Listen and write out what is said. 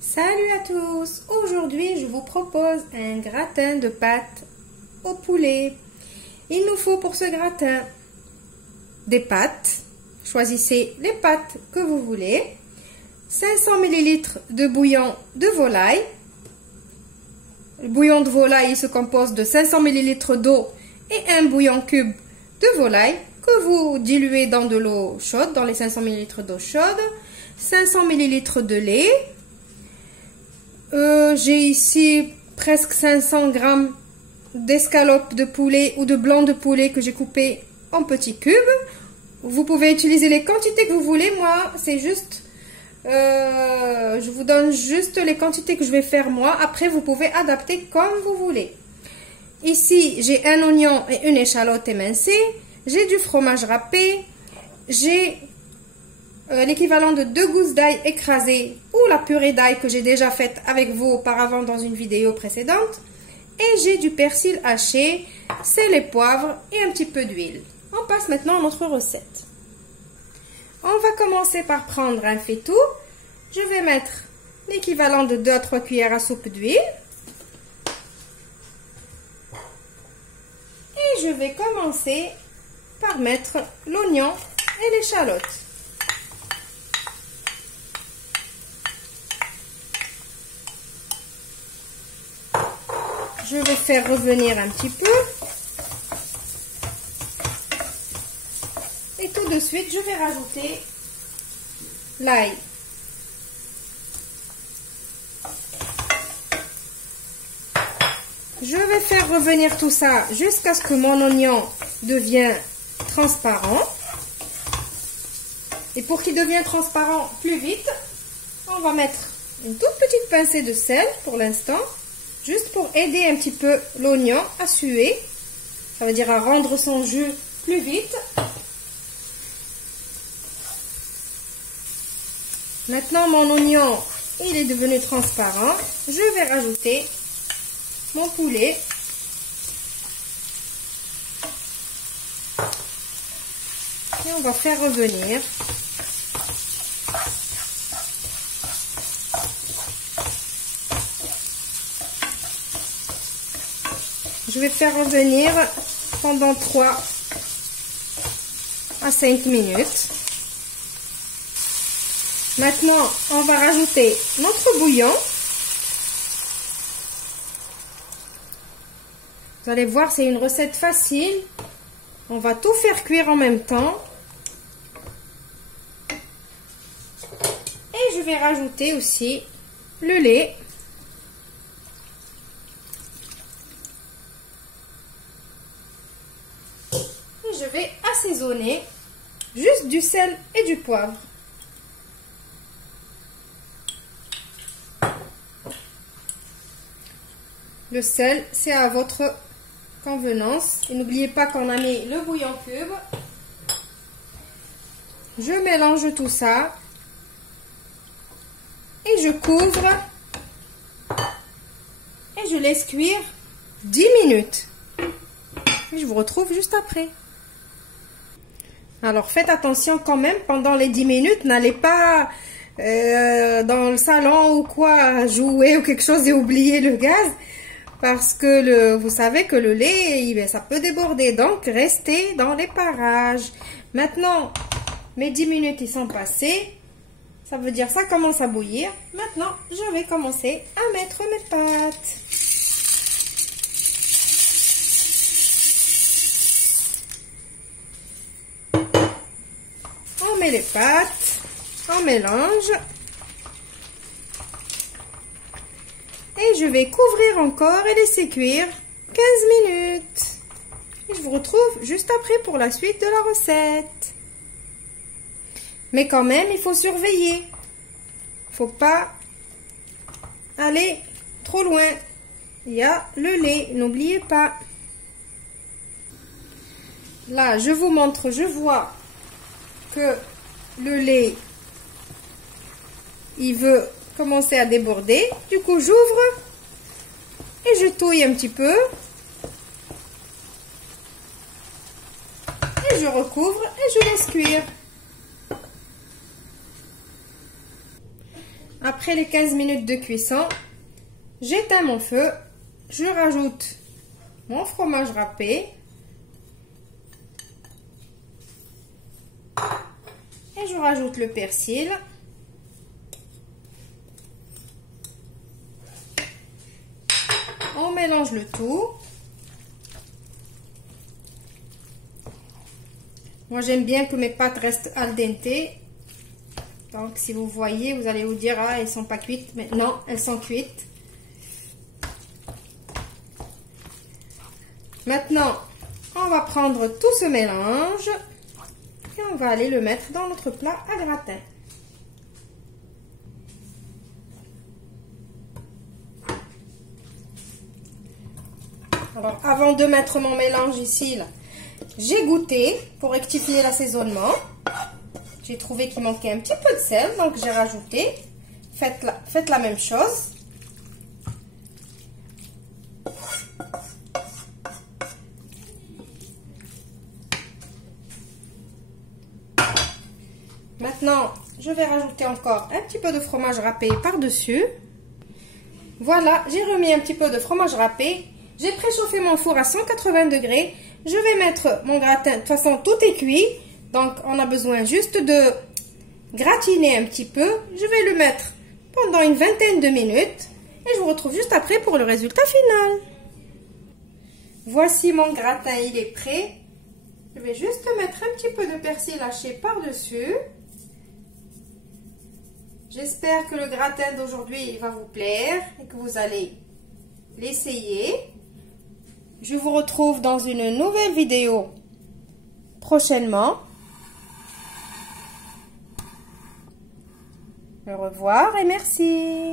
Salut à tous! Aujourd'hui, je vous propose un gratin de pâtes au poulet. Il nous faut pour ce gratin des pâtes. Choisissez les pâtes que vous voulez. 500 ml de bouillon de volaille. Le bouillon de volaille il se compose de 500 ml d'eau et un bouillon cube de volaille que vous diluez dans de l'eau chaude, dans les 500 ml d'eau chaude. 500 ml de lait. J'ai ici presque 500 g d'escalope de poulet ou de blanc de poulet que j'ai coupé en petits cubes. Vous pouvez utiliser les quantités que vous voulez. Moi, c'est juste... je vous donne juste les quantités que je vais faire moi. Après, vous pouvez adapter comme vous voulez. Ici, j'ai un oignon et une échalote émincée. J'ai du fromage râpé. J'ai l'équivalent de 2 gousses d'ail écrasées ou la purée d'ail que j'ai déjà faite avec vous auparavant dans une vidéo précédente. Et j'ai du persil haché, sel et poivre et un petit peu d'huile. On passe maintenant à notre recette. On va commencer par prendre un faitout. Je vais mettre l'équivalent de 2 à 3 cuillères à soupe d'huile. Et je vais commencer par mettre l'oignon et l'échalote. Je vais faire revenir un petit peu. Et tout de suite, je vais rajouter l'ail. Je vais faire revenir tout ça jusqu'à ce que mon oignon devienne transparent. Et pour qu'il devienne transparent plus vite, on va mettre une toute petite pincée de sel pour l'instant. Juste pour aider un petit peu l'oignon à suer. Ça veut dire à rendre son jus plus vite. Maintenant, mon oignon, il est devenu transparent. Je vais rajouter mon poulet. Et on va faire revenir. Je vais faire revenir pendant 3 à 5 minutes. Maintenant, on va rajouter notre bouillon. Vous allez voir, c'est une recette facile. On va tout faire cuire en même temps. Et je vais rajouter aussi le lait. Je vais assaisonner juste du sel et du poivre. Le sel, c'est à votre convenance. Et n'oubliez pas qu'on a mis le bouillon cube. Je mélange tout ça. Et je couvre. Et je laisse cuire 10 minutes. Et je vous retrouve juste après. Alors, faites attention quand même, pendant les 10 minutes, n'allez pas dans le salon ou quoi, jouer ou quelque chose et oublier le gaz. Parce que vous savez que le lait, ça peut déborder. Donc, restez dans les parages. Maintenant, mes 10 minutes, ils sont passées. Ça veut dire ça commence à bouillir. Maintenant, je vais commencer à mettre mes pâtes. On met les pâtes, on mélange et je vais couvrir encore et laisser cuire 15 minutes. Et je vous retrouve juste après pour la suite de la recette. Mais quand même, il faut surveiller. Il ne faut pas aller trop loin. Il y a le lait, n'oubliez pas. Là, je vous montre, je vois que le lait il veut commencer à déborder. Du coup, j'ouvre et je touille un petit peu et je recouvre et je laisse cuire. Après les 15 minutes de cuisson, j'éteins mon feu. Je rajoute mon fromage râpé. Et je rajoute le persil. On mélange le tout. Moi, j'aime bien que mes pâtes restent al dente. Donc, si vous voyez, vous allez vous dire, ah, elles sont pas cuites. Mais non, elles sont cuites. Maintenant, on va prendre tout ce mélange et on va aller le mettre dans notre plat à gratin. Alors, avant de mettre mon mélange ici, là, j'ai goûté pour rectifier l'assaisonnement. J'ai trouvé qu'il manquait un petit peu de sel, donc j'ai rajouté. Faites la même chose. Maintenant, je vais rajouter encore un petit peu de fromage râpé par-dessus. Voilà, j'ai remis un petit peu de fromage râpé. J'ai préchauffé mon four à 180 degrés. Je vais mettre mon gratin. De toute façon, tout est cuit. Donc, on a besoin juste de gratiner un petit peu. Je vais le mettre pendant une vingtaine de minutes. Et je vous retrouve juste après pour le résultat final. Voici mon gratin, il est prêt. Je vais juste mettre un petit peu de persil haché par-dessus. J'espère que le gratin d'aujourd'hui va vous plaire et que vous allez l'essayer. Je vous retrouve dans une nouvelle vidéo prochainement. Au revoir et merci.